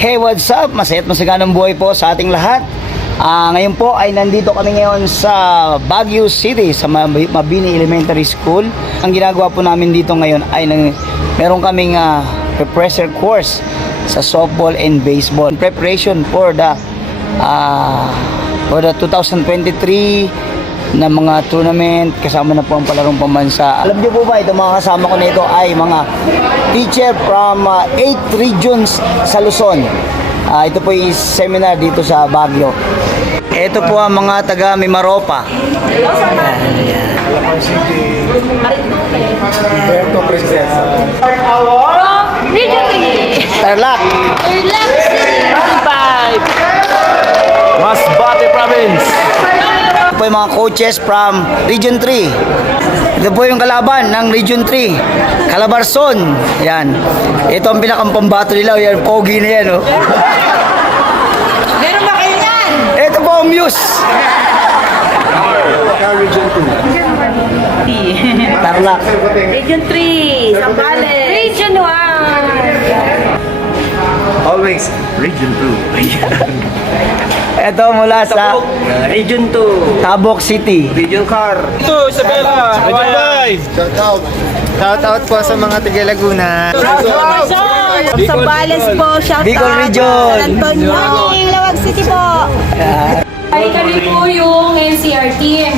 Hey, what's up? Masaya at masaganang buhay po sa ating lahat. Ngayon po ay nandito kami ngayon sa Baguio City sa Mabini Elementary School. Ang ginagawa po namin dito ngayon ay meron kaming refresher course sa softball and baseball. Preparation for the 2023 na mga tournament, kasama na po ang palarong pambansa. Alam niyo po ba, ito mga kasama ko na ito ay mga teacher from 8 regions sa Luzon. Ito po yung seminar dito sa Baguio. Ito po ang mga taga Mimaropa. Tarlac. Masbate Province. Ito po yung mga coaches from Region 3. Ito po yung kalaban ng Region 3. Calabarzon. Yan. Ito ang pinakampambato nila. Yan, pogi na yan. Oh. Meron ba kayo yan? Ito po ang Muse. Tarlac. Region 3, Zambales. Region 1. Always Region 2. Ito mula sa Region 2. Tabok City. Region Car. Ito, Isabela. Region 5. Shout out po sa mga taga Laguna. Zambales po, shout out. Bicol Region. San Antonio. Lawag City po. Kami po yung NCR team.